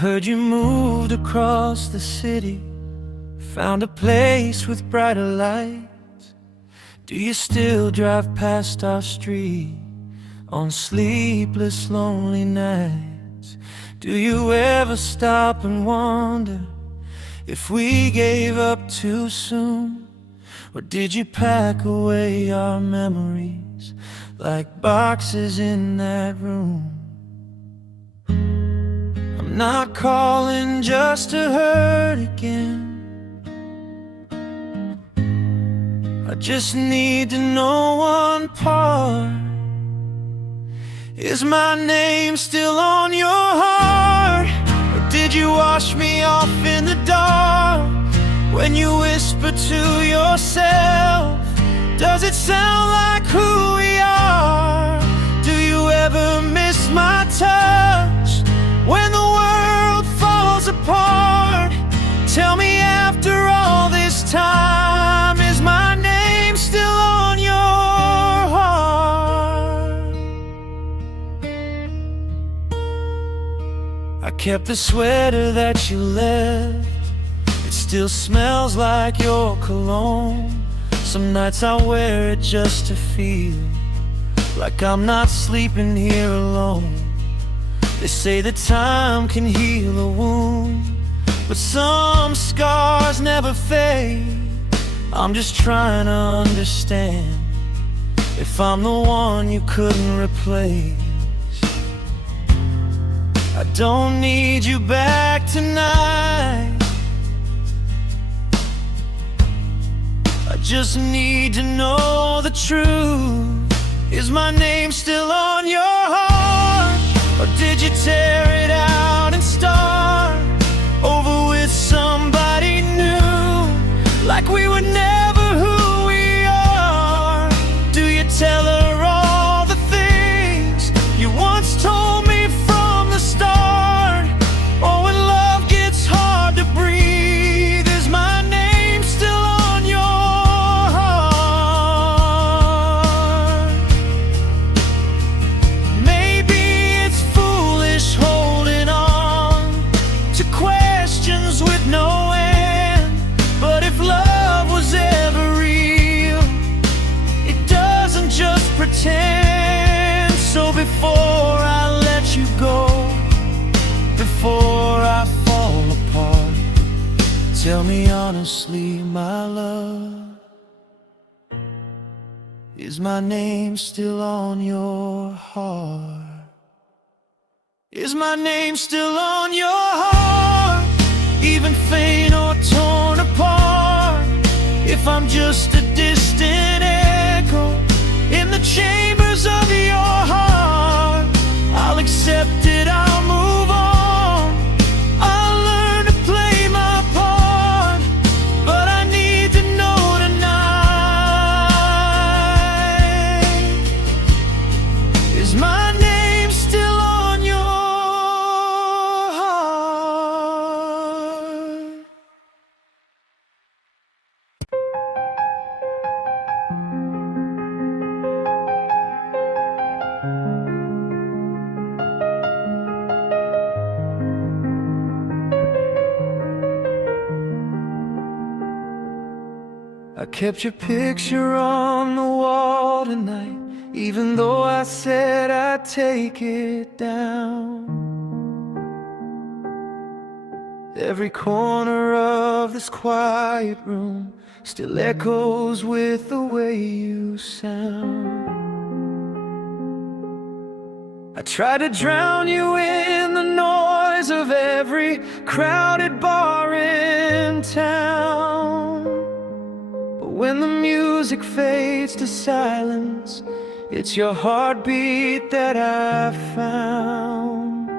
Heard you moved across the city, found a place with brighter lights. Do you still drive past our street on sleepless, lonely nights? Do you ever stop and wonder if we gave up too soon? Or did you pack away our memories like boxes in that room? I'm not calling just to hurt again. I just need to know one part. Is my name still on your heart? Or did you wash me off in the dark? When you whisper to yourself, does it sound like who we are? Do you ever miss my touch when the world falls apart? Tell me, after all this time, is my name still on your heart? I kept the sweater that you left. It still smells like your cologne. Some nights I wear it just to feel like I'm not sleeping here alone. They say that time can heal a wound, but some scars never fade. I'm just trying to understand if I'm the one you couldn't replace. I don't need you back tonight. I just need to know the truth. Is my name still on your heart? Or did you tear it out and start over with somebody new? Like we were never who we are. Do you tell her all the things you once told me from the start? Or when love gets hard to breathe, is my name still on your heart? Maybe it's foolish holding on to questions with no end, but if love was ever real, it doesn't just pretend. So before I let you go, before I fall apart, tell me honestly, my love, is my name still on your heart? Is my name still on your heart? Even faint or torn apart, if I'm just a distant echo in the chambers of your heart, I'll accept it, I'll move on, I'll learn to play my part. But I need to know tonight, is my name still on your heart? I kept your picture on the wall tonight, even though I said I'd take it down. Every corner of this quiet room still echoes with the way you sound. I tried to drown you in the noise of every crowded bar in town. When the music fades to silence, it's your heartbeat that I found.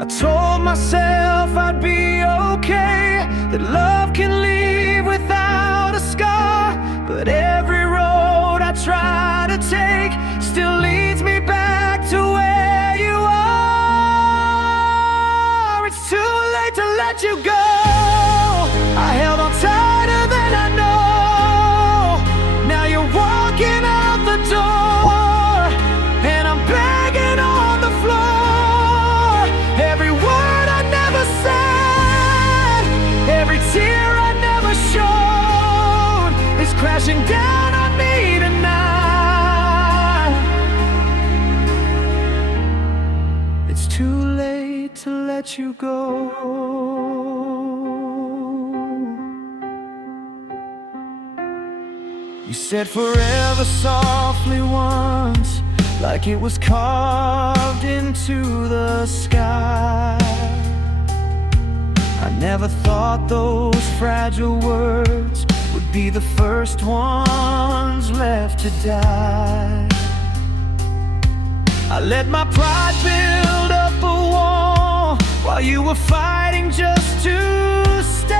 I told myself I'd be okay, that love can leave without a scar. But every road I try to take still leads me back to where you are. It's too late to let you go. I held on tighter than I know. Now you're walking out the door, and I'm begging on the floor. Every word crashing down on me tonight. It's too late to let you go. You said forever softly once, like it was carved into the sky. I never thought those fragile words would be the first ones left to die. I let my pride build up a wall while you were fighting just to stay.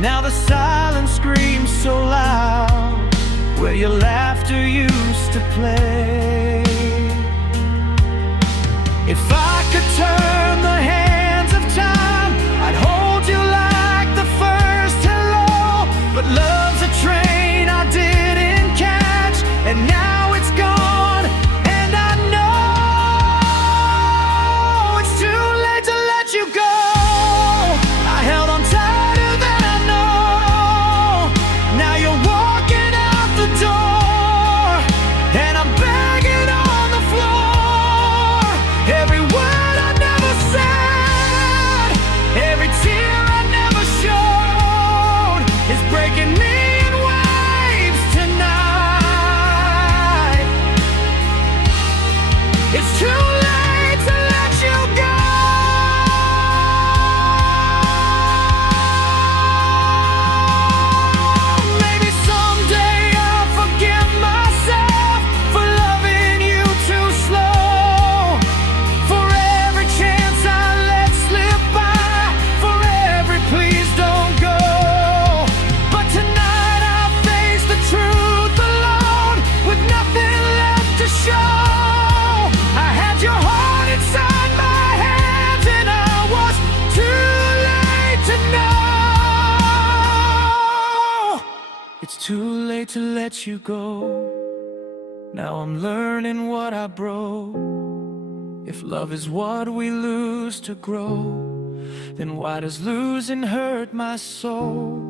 Now the silence screams so loud where your laughter used to play. If I could turn the hands of time, I'd hold you like the first hello. But love's a train I didn't catch, and now it's gone, and I know it's too late to let you go. I held on tighter than I know. Now you're walking out the door, and I'm begging on the floor. Every word I never said, every tear I never showed is breaking me in waves tonight. It's too late to let you go. Maybe someday I'll forgive myself for loving you too slow. For every chance I let slip by, for every please don't go. But tonight I'll face the truth alone, with nothing left to show. I had your heart inside my hands, and I was too late to know. It's too late to let you go. Now I'm learning what I broke. If love is what we lose to grow, then why does losing hurt my soul?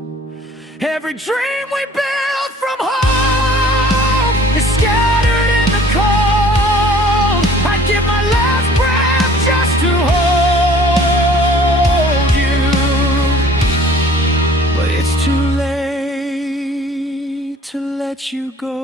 Every dream we built from home is scattered in the cold. I'd give my last breath just to hold you, but it's too late to let you go.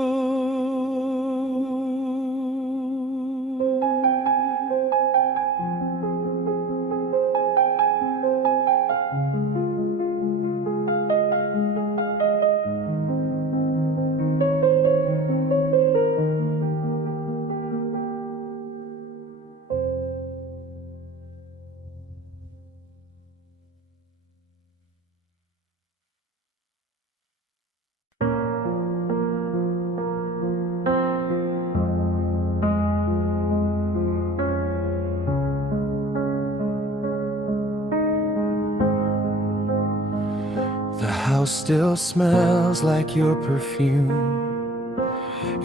The house still smells like your perfume.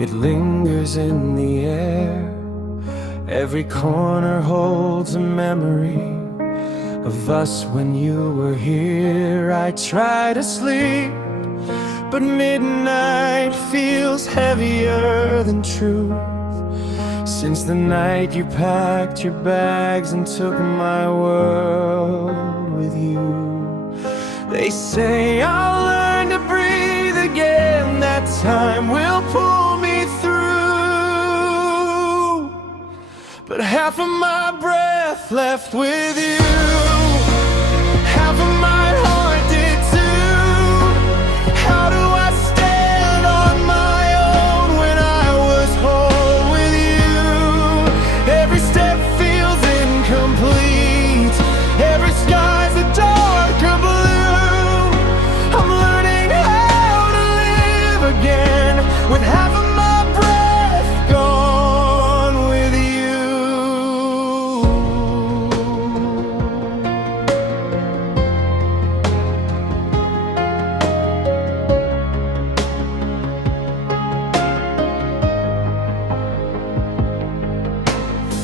It lingers in the air. Every corner holds a memory of us when you were here. I try to sleep, but midnight feels heavier than truth. Since the night you packed your bags and took my world with you. They say I'll learn to breathe again, that time will pull me through. But half of my breath left with you, half of my heart did too. How do I stand on my own when I was whole with you? Every step feels incomplete, every sky's a darker blue. I'm learning how to live again with half of my breath gone with you.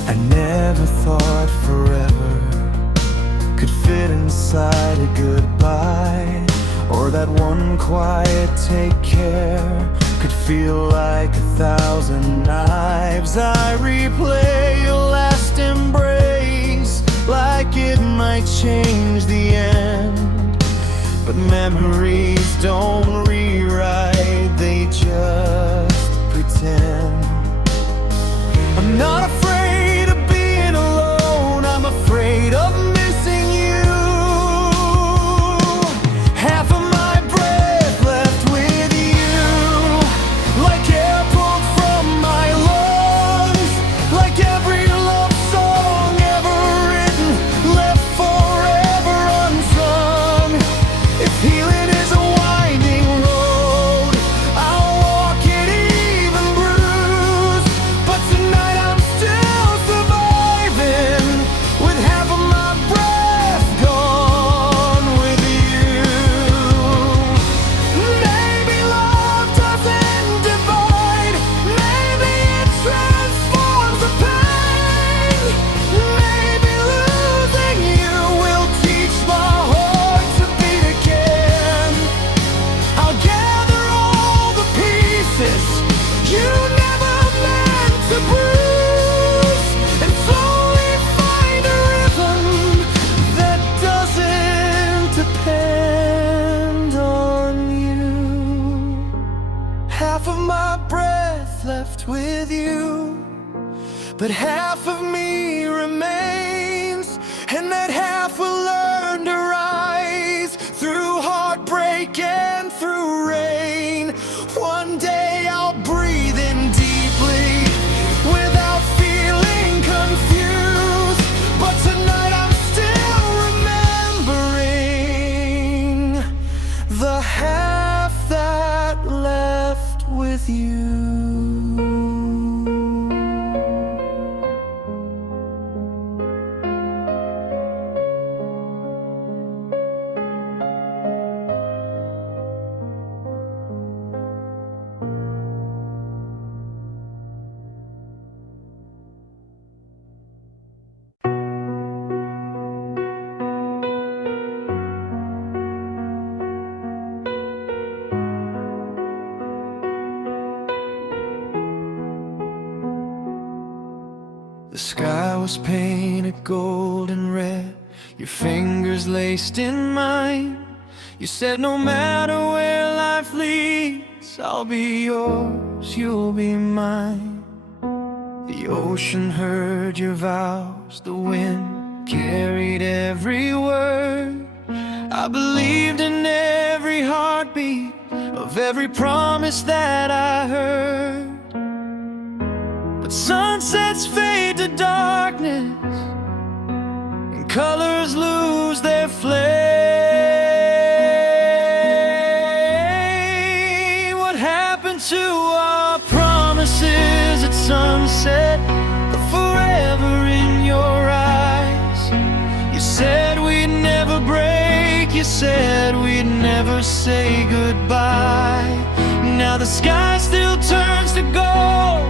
I never thought forever could fit inside a goodbye, or or that one quiet take care could feel like 1,000 knives. I replay your last embrace like it might change the end, but memories don't rewrite, they just pretend. I'm not afraid of being alone, I'm afraid of missing you. Half of my breath left with you, like air pulled from my lungs, like every love song ever written, left forever unsung. If healing is a winding road, I'll walk it even bruised, but tonight I'm still surviving, with half of my breath gone with you. Maybe love doesn't divide, maybe it transforms the pain. Maybe losing you will teach my heart to beat again. I'll gather all the pieces you never meant to bruise, and slowly find a rhythm that doesn't depend on you. Half of my breath left with you, but half of me remains, and that half will learn to rise through heartbreak and through rain. One day I'll breathe in deeply without feeling confused, but tonight I'm still remembering the half that left with you. The sky was painted gold and red, your fingers laced in mine. You said no matter where life leads, I'll be yours, you'll be mine. The ocean heard your vows, the wind carried every word. I believed in every heartbeat of every promise that I heard. But sunsets fade to darkness, and colors lose their flame. What happened to our promises at sunset, forever in your eyes? You said we'd never break, you said we'd never say goodbye. Now the sky still turns to gold,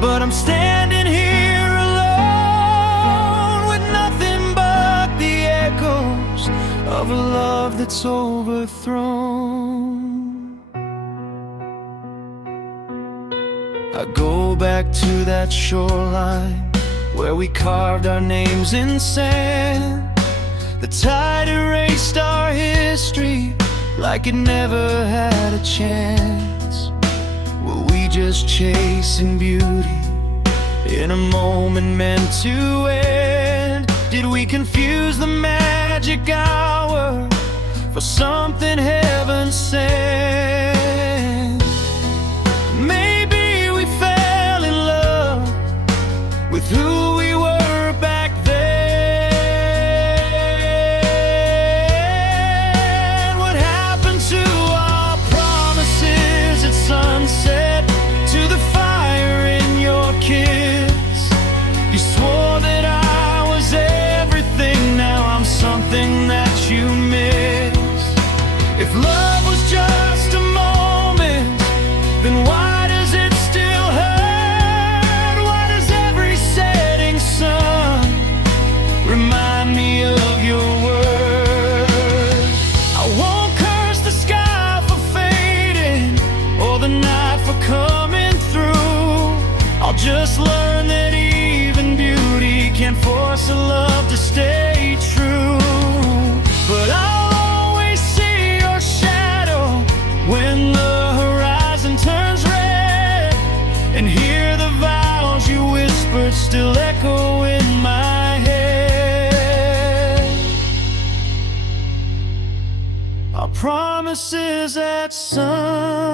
but I'm standing here alone, with nothing but the echoes of a love that's overthrown. I go back to that shoreline where we carved our names in sand. The tide erased our history like it never had a chance. Were we just chasing beauty in a moment meant to end? Did we confuse the magic hour for something heaven sent? Maybe we fell in love with who we were back then. What happened to our promises at sunset, to the fire in your kiss? You swore that I was everything, now I'm something that you miss. If love was just a moment, then why does it still hurt? Why does every setting Just learn that even beauty can't force a love to stay true. But I'll always see your shadow when the horizon turns red, and hear the vows you whispered still echo in my head. Our promises at sunset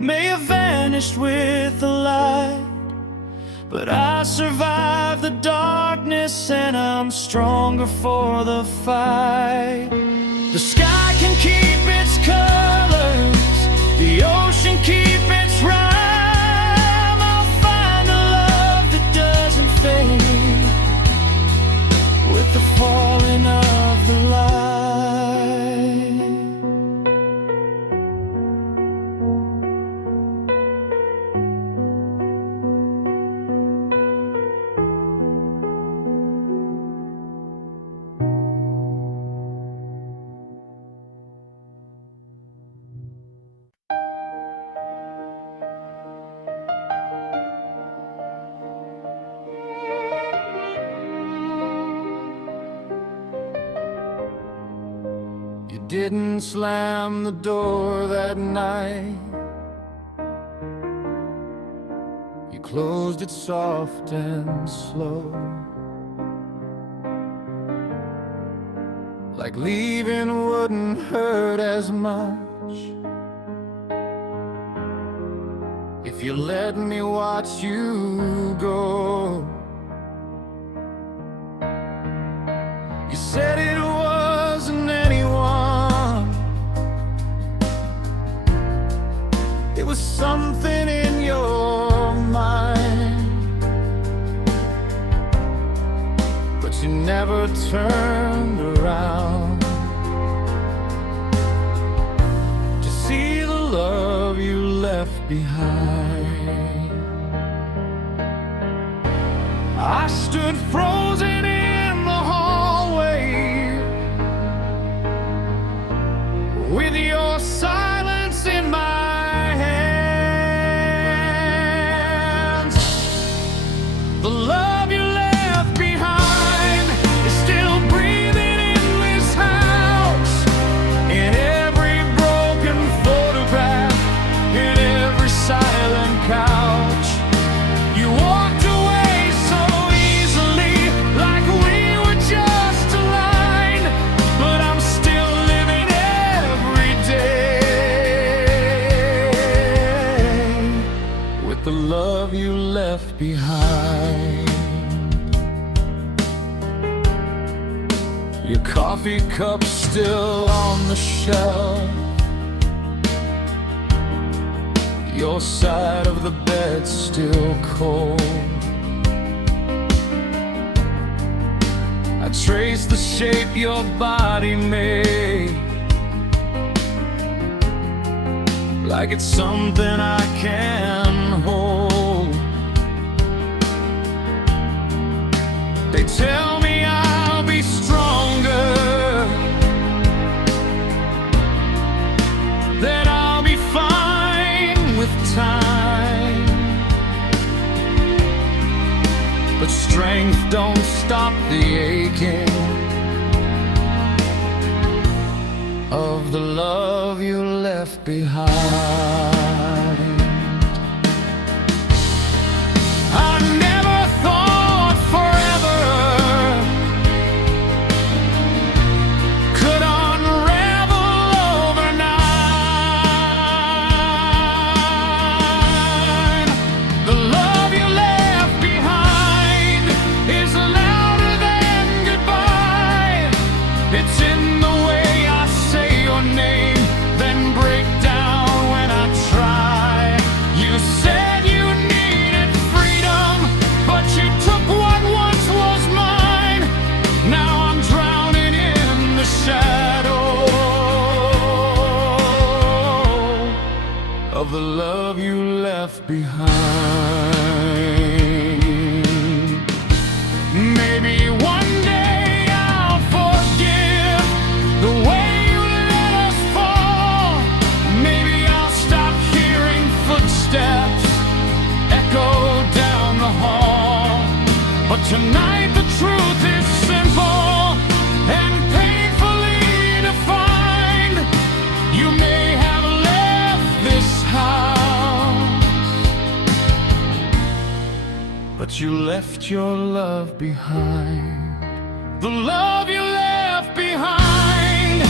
may have vanished with the light, but I survived the darkness and I'm stronger for the fight. The sky can keep its colors, the ocean keep its rhyme. I'll find a love that doesn't fade with the falling of the light. Didn't slam the door that night, you closed it soft and slow, like leaving wouldn't hurt as much if you let me watch you go. You said it wasn't anyone, it was something in your mind, but you never turned around to see the love you left behind. I stood frozen in the hallway with your silence in my the love you left behind is still breathing in this house, in every broken photograph, in every silent couch. You walked away so easily, like we were just a line, but I'm still living every day with the love you left behind. Your coffee cup still on the shelf, your side of the bed still cold. I trace the shape your body made, like it's something I can hold. They tell me I'll be stronger, that I'll be fine with time, but strength don't stop the aching of the love you left behind. I never thought forever could unravel overnight. The love you left behind is louder than goodbye. It's in the way I say your name, then break down when I try. You said you needed freedom, but you took what once was mine. Now I'm drowning in the shadow of the love you left behind. Maybe one day I'll forgive the way you let us fall. Maybe I'll stop hearing footsteps that you left your love behind. The love you left behind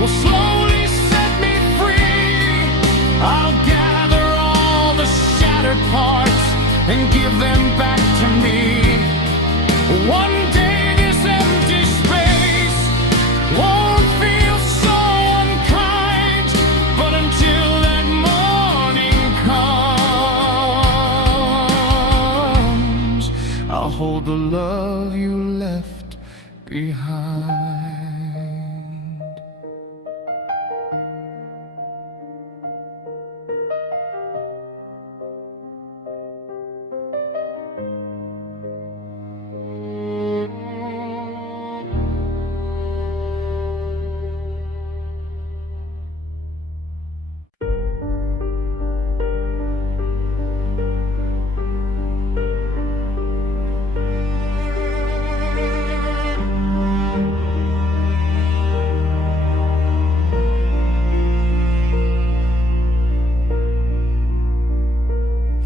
will slowly set me free. I'll gather all the shattered parts and give them back to me. One day this empty space won't feel so unkind, but until that morning comes, I'll hold the love you left behind.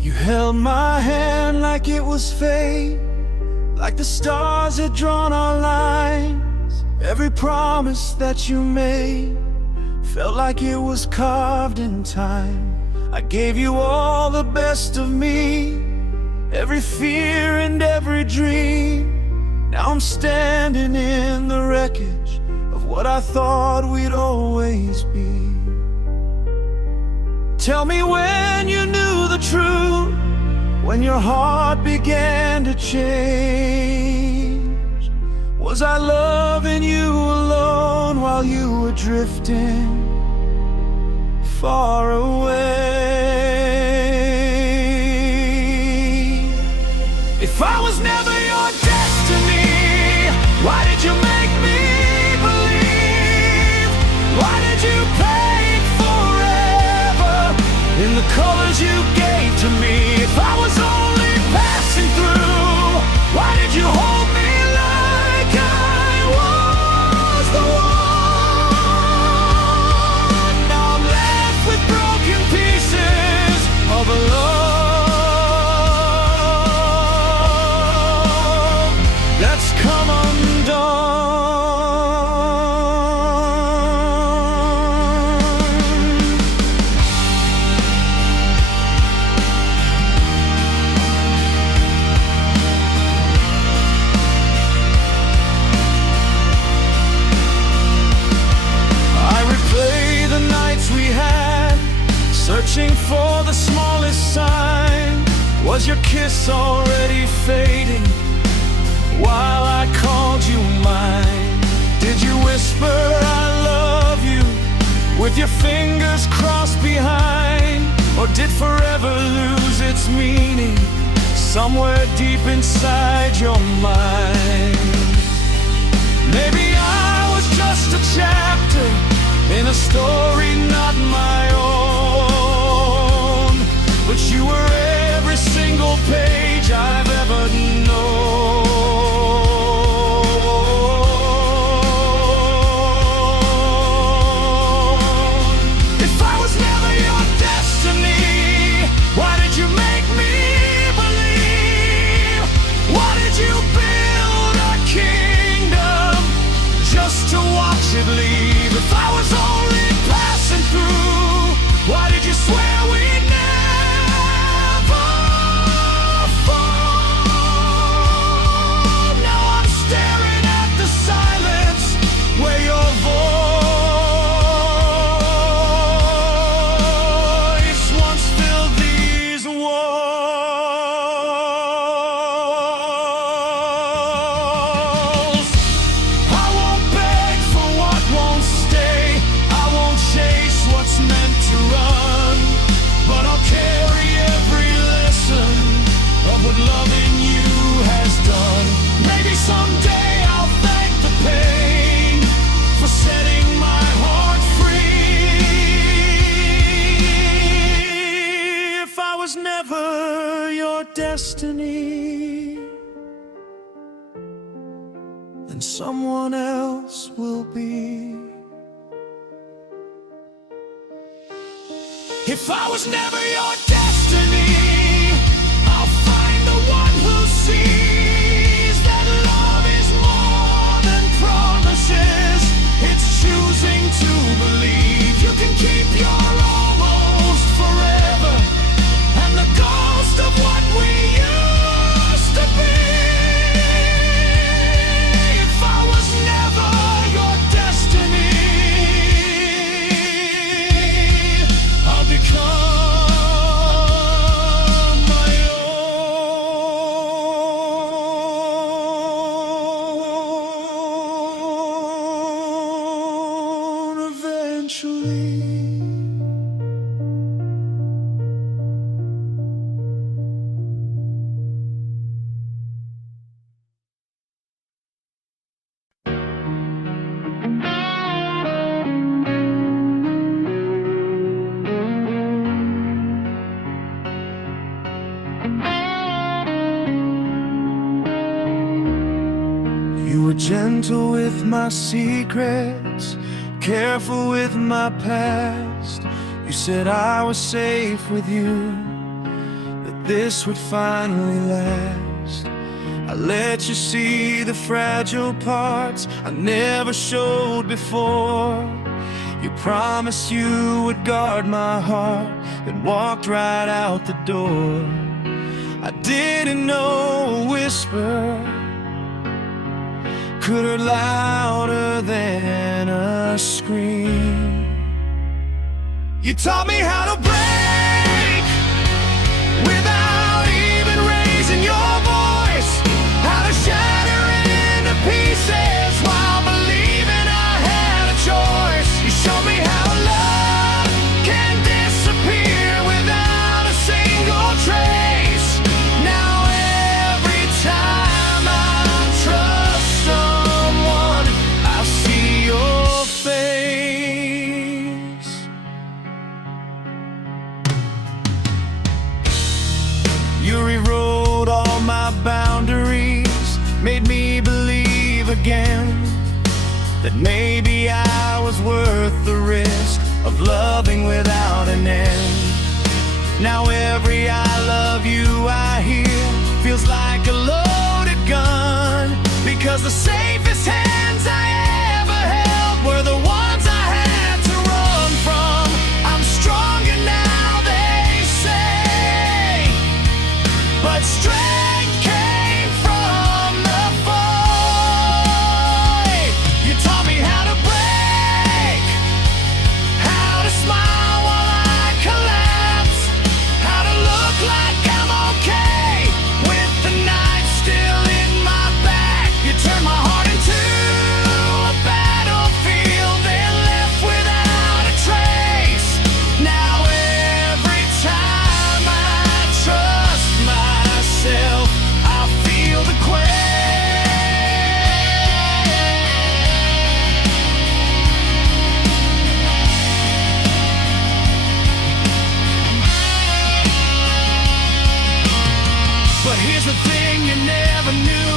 You held my hand like it was fate, like the stars had drawn our lines. Every promise that you made felt like it was carved in time. I gave you all the best of me, every fear and every dream. Now I'm standing in the wreckage of what I thought we'd always be. Tell me when you knew the truth, when your heart began to change. Was I loving you alone while you were drifting far away? If I was never your destiny, why did you make me believe? Why did you paint forever in the colors you gave to me? If I was only passing through, why did you hold me like I was the one? Now I'm left with broken pieces of a love that's come undone. Searching for the smallest sign. Was your kiss already fading while I called you mine? Did you whisper I love you with your fingers crossed behind? Or did forever lose its meaning somewhere deep inside your mind? Maybe I was just a chapter in a story not my own, but you were every single page I've ever known. If I was never your destiny, why did you make me believe? Why did you build a kingdom just to watch it leave? If I was only passing through, why did you swear we'd never fall? Now I'm staring at the silence where your voice once filled these walls. I won't beg for what won't stay, I won't chase what's meant to run, but I'll carry every lesson of what loving you has done. Maybe someday I'll thank the pain for setting my heart free. If I was never your destiny, then someone else will be. If I was never your destiny, I'll find the one who's eventually. You were gentle with my secrets, careful with my past. You said I was safe with you, that this would finally last. I let you see the fragile parts I never showed before. You promised you would guard my heart, then walked right out the door. I didn't know a whisper could hurt louder than a scream. You taught me how to break without even raising your voice, how to shatter into pieces while believing I had a choice. You showed me how love can disappear without a single trace. Now every time I trust someone, I see your face. You rewrote all my boundaries, made me believe again that maybe I was worth the risk of loving without an end. Now every I love you I hear feels like a loaded gun, because the safest hands I ever held were the ones I had to run from. I'm stronger now, they say, but strength came from the fight. You taught me how to break, how to smile while I collapse, how to look like I'm okay with the knife still in my back. You turned my heart into a battlefield, then left without a trace. Now every time I trust myself, I feel the quake. But here's the thing you never knew: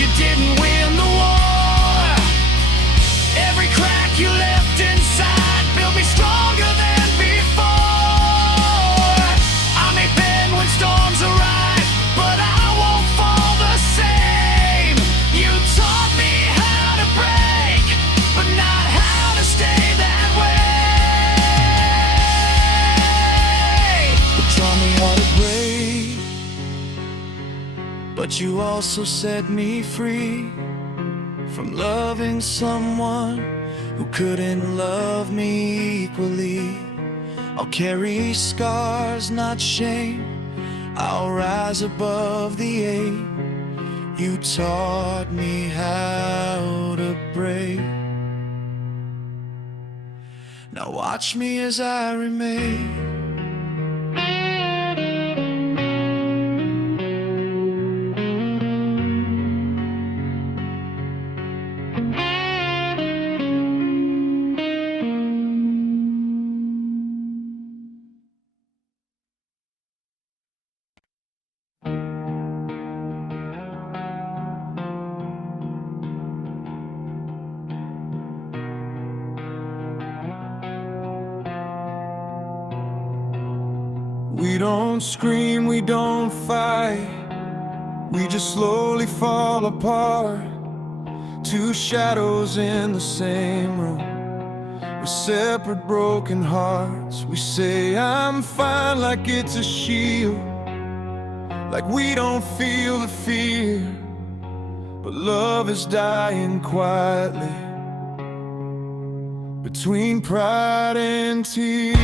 you didn't win the war. Every crack you left inside built me stronger than before. I may bend when storms arrive, but I won't fall the same. You taught me how to break, but not how to stay that way. You taught me how to break, but you also set me free from loving someone who couldn't love me equally. I'll carry scars, not shame. I'll rise above the ache. You taught me how to break. Now watch me as I remain. We don't scream, we don't fight, we just slowly fall apart. Two shadows in the same room, with separate broken hearts. We say I'm fine like it's a shield, like we don't feel the fear. But love is dying quietly between pride and tears.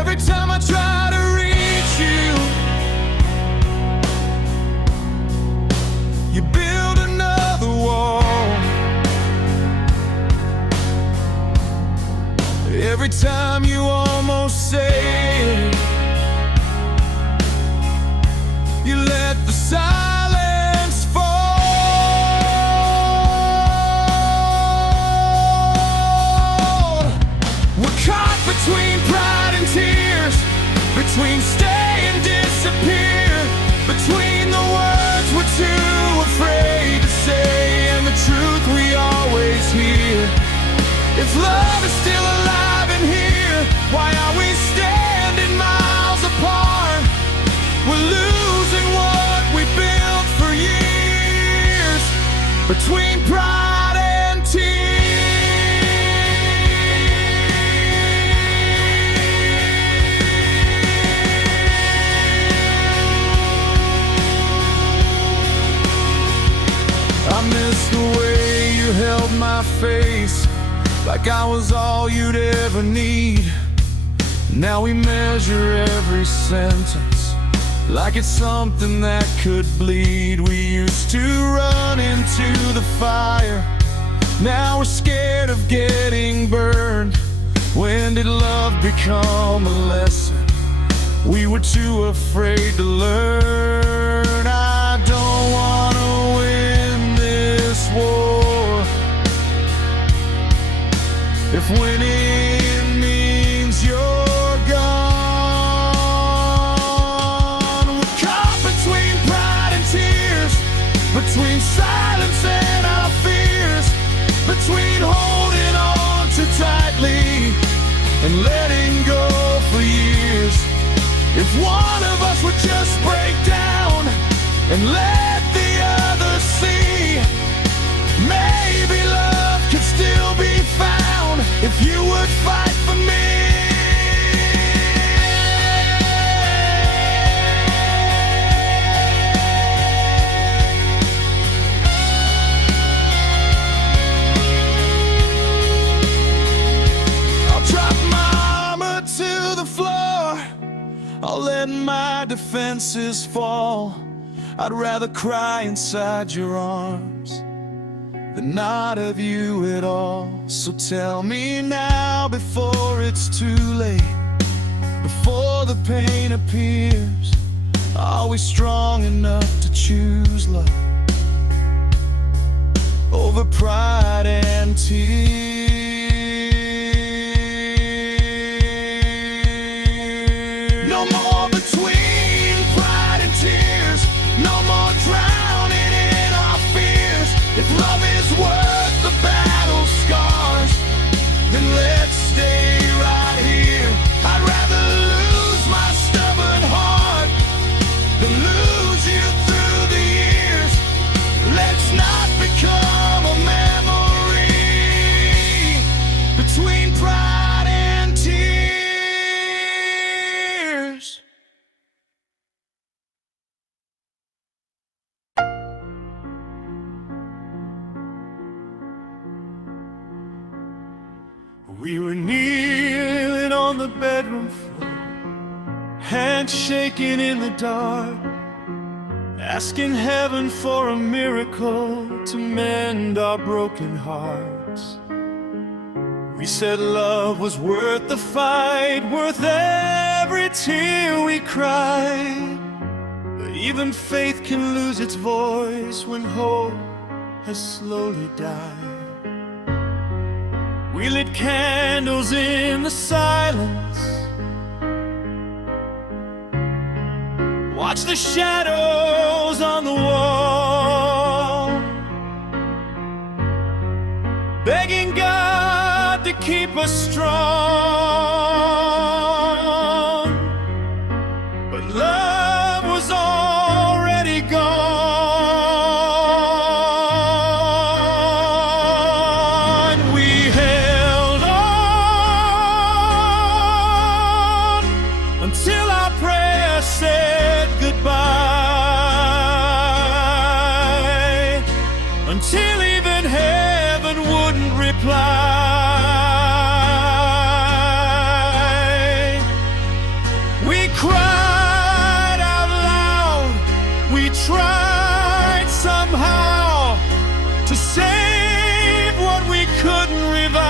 Every time I try to reach you, you build another wall. time you almost say it, you let the silence fall. We're caught between pride and tears, between stay and disappear, between the words we're too afraid to say and the truth we always hear. If love is still alive in here, why are we standing miles apart? We're losing what we built for years, between pride and tears. I miss the way you held my face, like I was all you'd ever need. Now we measure every sentence like it's something that could bleed. We used to run into the fire, now we're scared of getting burned. When did love become a lesson we were too afraid to learn? I don't wanna win this war if winning means you're gone. We're caught between pride and tears, between silence and our fears, between holding on too tightly and letting go for years. If one of us would just break down and let the other see, maybe love could still be found if you would fight for me. I'll drop my armor to the floor, I'll let my defenses fall. I'd rather cry inside your arms than not have you at all. So tell me now before it's too late, before the pain appears, are we strong enough to choose love over pride and tears? No more between pride and tears, no more drowning in our fears. If love is worth the battle scars, then let's stay right here. I'd rather lose my stubborn heart than lose you through the years. Let's not become a memory between pride and tears. We were kneeling on the bedroom floor, hands shaking in the dark, asking heaven for a miracle to mend our broken hearts. We said love was worth the fight, worth every tear we cried. But even faith can lose its voice when hope has slowly died. We lit candles in the silence, watched the shadows on the wall, begging God to keep us strong. But love was already gone. We held on until our prayer said goodbye, until even heaven wouldn't reply. We cried out loud, we tried somehow to save what we couldn't revive.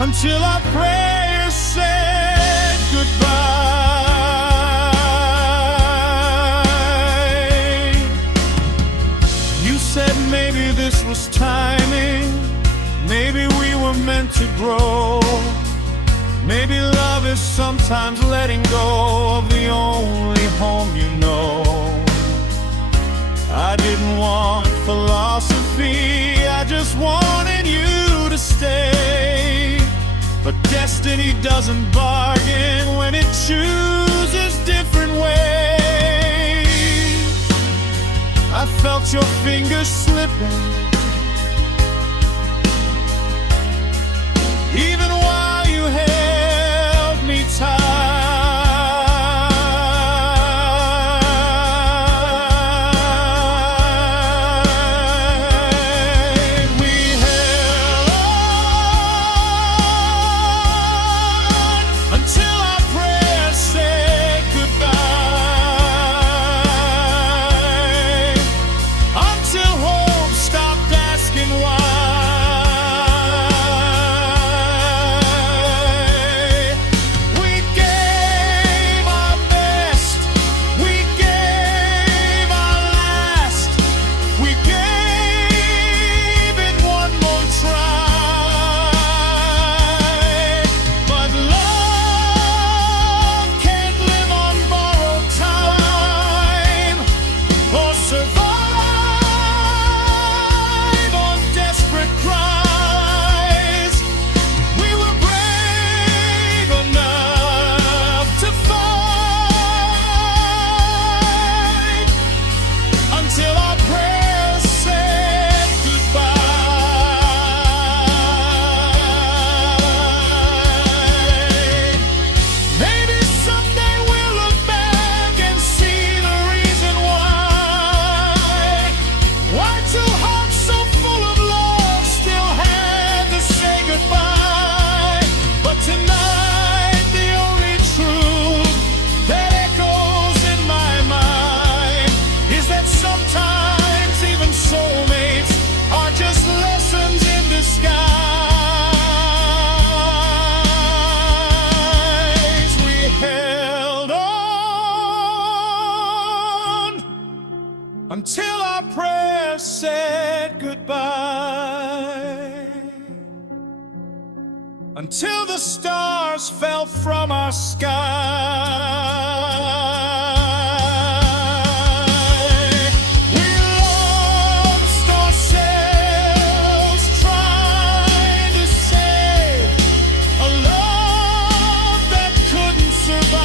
until our prayers said goodbye. You said maybe this was timing, maybe we were meant to grow. Maybe love is sometimes letting go of the only home you know. I didn't want philosophy, I just wanted you to stay. But destiny doesn't bargain when it chooses different ways. I felt your fingers slipping, even while you held me tight. Until our prayer said goodbye, until the stars fell from our sky. We lost ourselves trying to save a love that couldn't survive.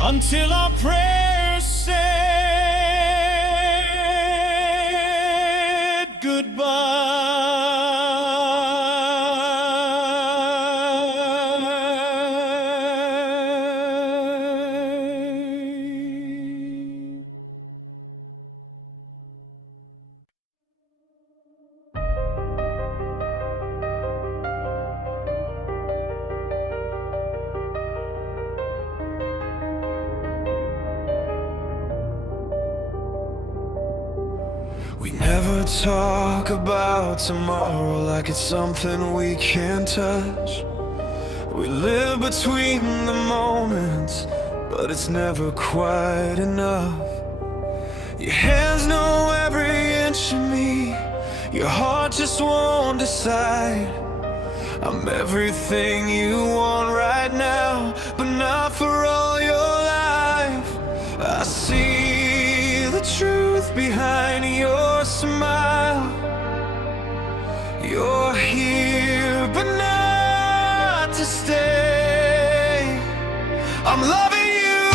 Until our prayers said goodbye. We never talk about tomorrow like it's something we can't touch. We live between the moments, but it's never quite enough. Your hands know every inch of me, your heart just won't decide. I'm everything you want right now, but not for all your life. I see the truth behind your smile. You're here, but not to stay. I'm loving you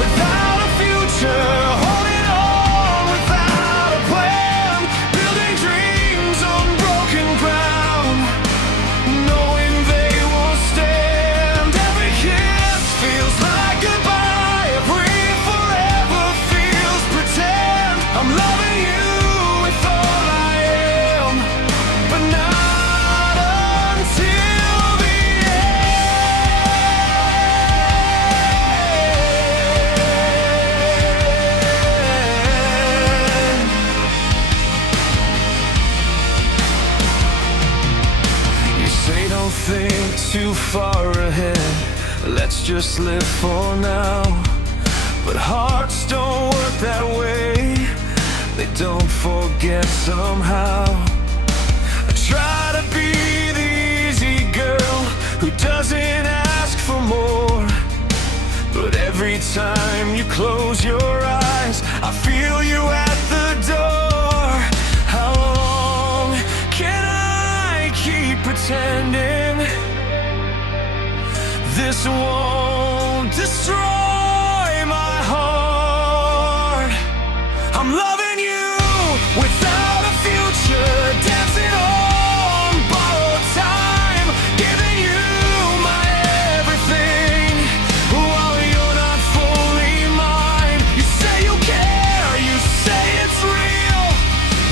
without a future, holding on without a plan, building dreams on broken ground, knowing they won't stand. Don't think too far ahead, let's just live for now. But hearts don't work that way, they don't forget somehow. I try to be the easy girl who doesn't ask for more, but every time you close your eyes, I feel you at the door. How long can I keep pretending this won't destroy my heart? I'm loving you without a future, dancing on borrowed time, giving you my everything while you're not fully mine. You say you care, you say it's real,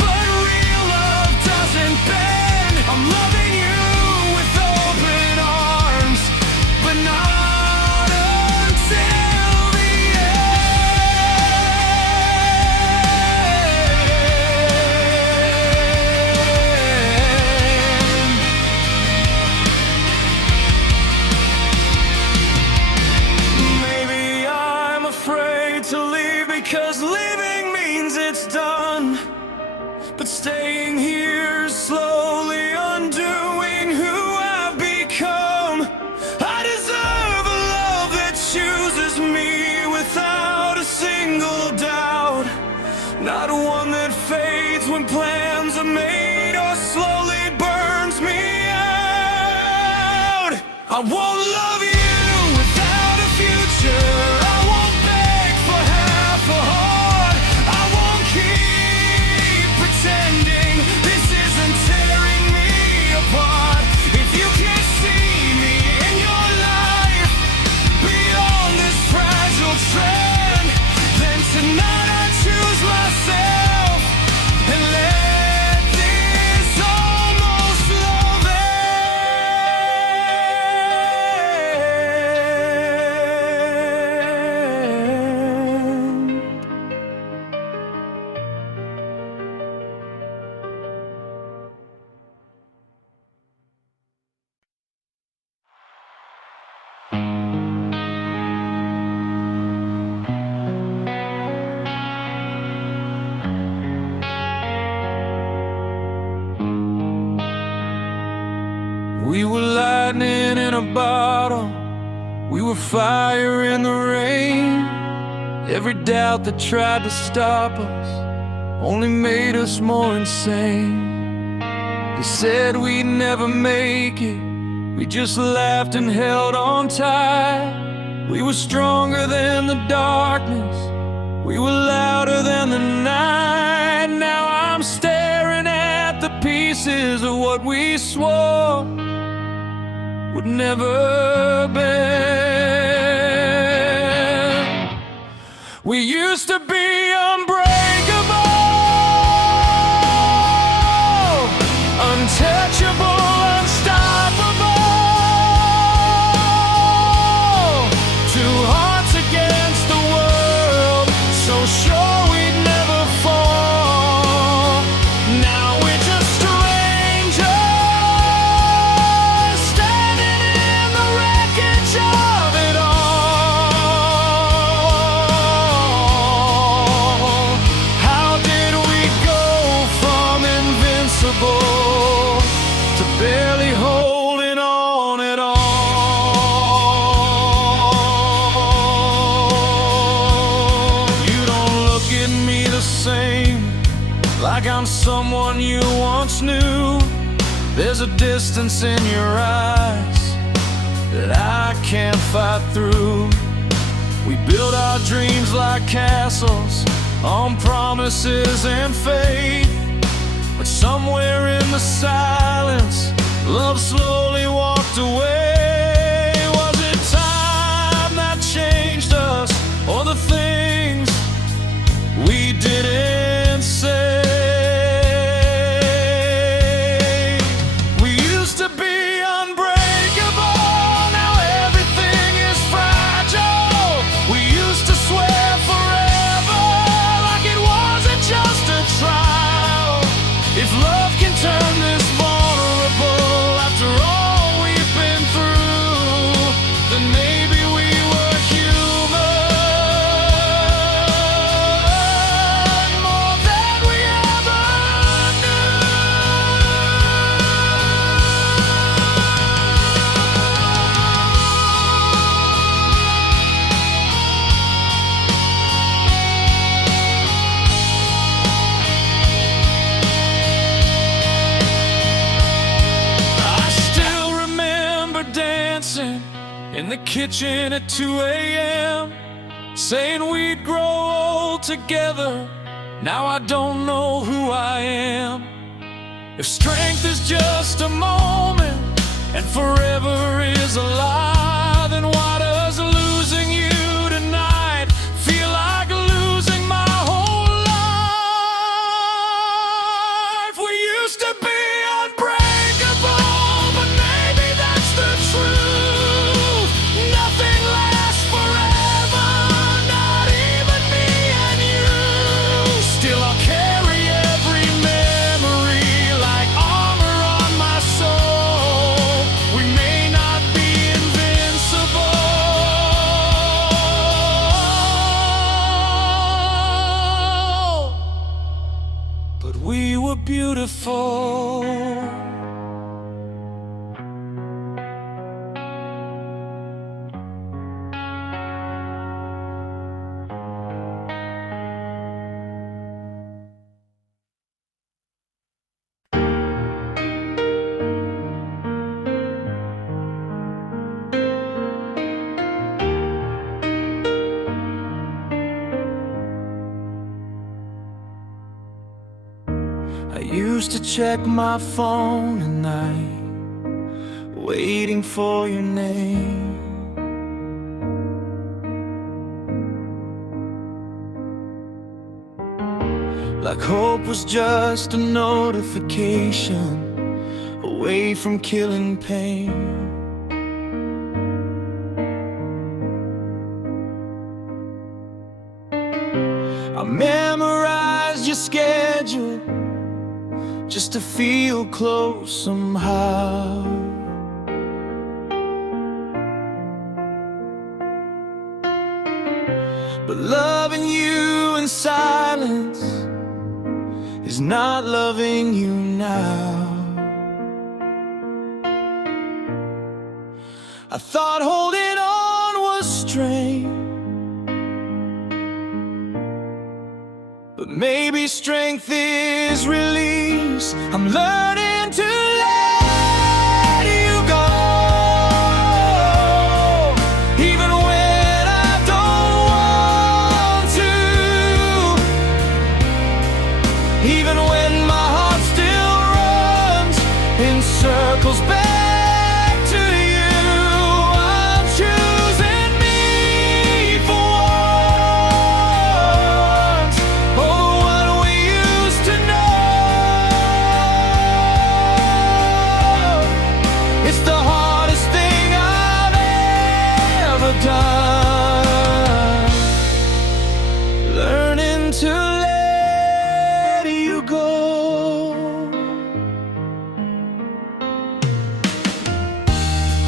but real love doesn't bend. I'm loving you with open arms, but not until the end. Maybe I'm afraid to leave because leaving means it's done, but staying here is slowly undoing who I've become. I deserve a love that chooses me without a single doubt, not one that fades when plans are made or slowly burns me out. I won't love you without a future, I won't beg for half a heart, I won't keep pretending this isn't tearing me apart. If you can't see me in your life beyond this fragile trend, then tonight I choose myself and let this almost love end. We were lightning in a bottle, we were fire in the rain. Every doubt that tried to stop us only made us more insane. They said we'd never make it, we just laughed and held on tight. We were stronger than the darkness, we were louder than the night. Now I'm staring at the pieces of what we swore would never bend. We used to be unbreakable, untouchable, unstoppable. Two hearts against the world, so sure we'd never fall. Now we're just strangers, standing in the wreckage of it all. How did we go from invincible to barely holding on at all? You don't look at me the same, like I'm someone you once knew. There's a distance in your eyes that I can't fight through. We build our dreams like castles on promises and faith, but somewhere in the silence, love slowly walked away. Was it time that changed us, or the things we didn't say? We used to be unbreakable, now everything is fragile. We used to swear forever, like it wasn't just a trial. If love can turn this vulnerable, after all we in the kitchen at 2 a.m., saying we'd grow old together. Now I don't know who I am. If strength is just a moment and forever is a lie, then why does losing you tonight feel like losing my whole life? We used to be unbreakable, but maybe that's the truth. Nothing lasts forever, not even me and you. Still I'll carry every memory like armor on my soul. We may not be invincible, but we were beautiful. I used to check my phone at night, waiting for your name. Like hope was just a notification away from killing pain. I memorized your schedule just to feel close somehow. But loving you in silence is not loving you now. I thought holding on was strength, but maybe strength is release. I'm learning to let you go, even when I don't want to, even when my heart still runs in circles back to you. I'm choosing me for once. Oh, what we used to know. It's the hardest thing I've ever done, learning to let you go.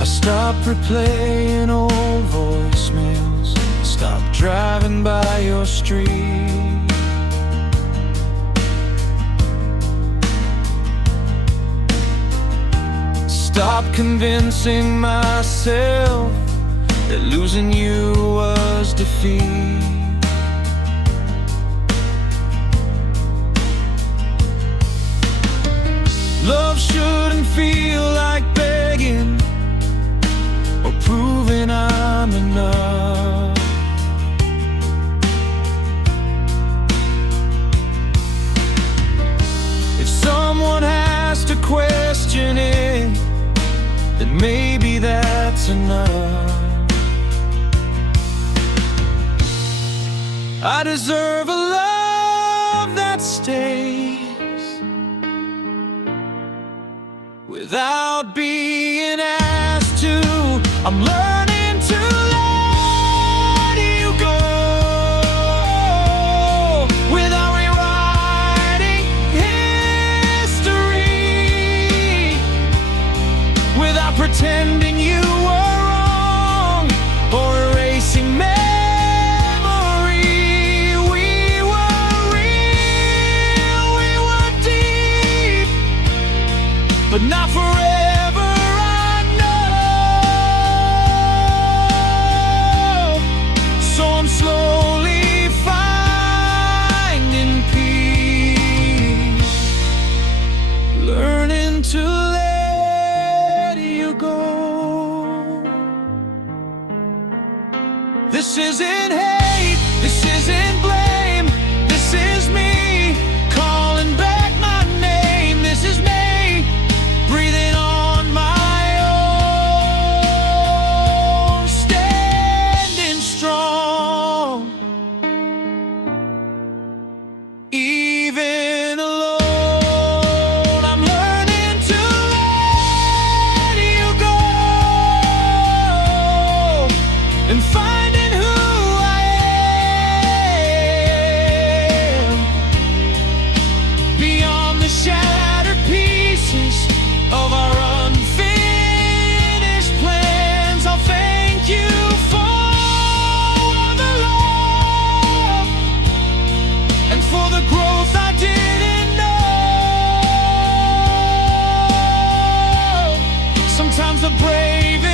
I stopped replaying old voicemails, stopped driving by your street. Stop convincing myself that losing you was defeat. Love shouldn't feel like begging or proving I'm enough. If someone has to question it, then maybe that's enough. I deserve a love that stays without being asked to. I'm learning to let you go without rewriting history, without pretending you were wrong or erasing memory. We were real, we were deep, but not forever. I know, so I'm slowly finding peace, learning to let you go. This isn't hate, this isn't blame. This is me calling back my name. This is me breathing on my own, standing strong. Even alone, I'm learning to let you go and finding who I am beyond the shattered pieces of our unfinished plans. I'll thank you for the love and for the growth I didn't know. Sometimes the brave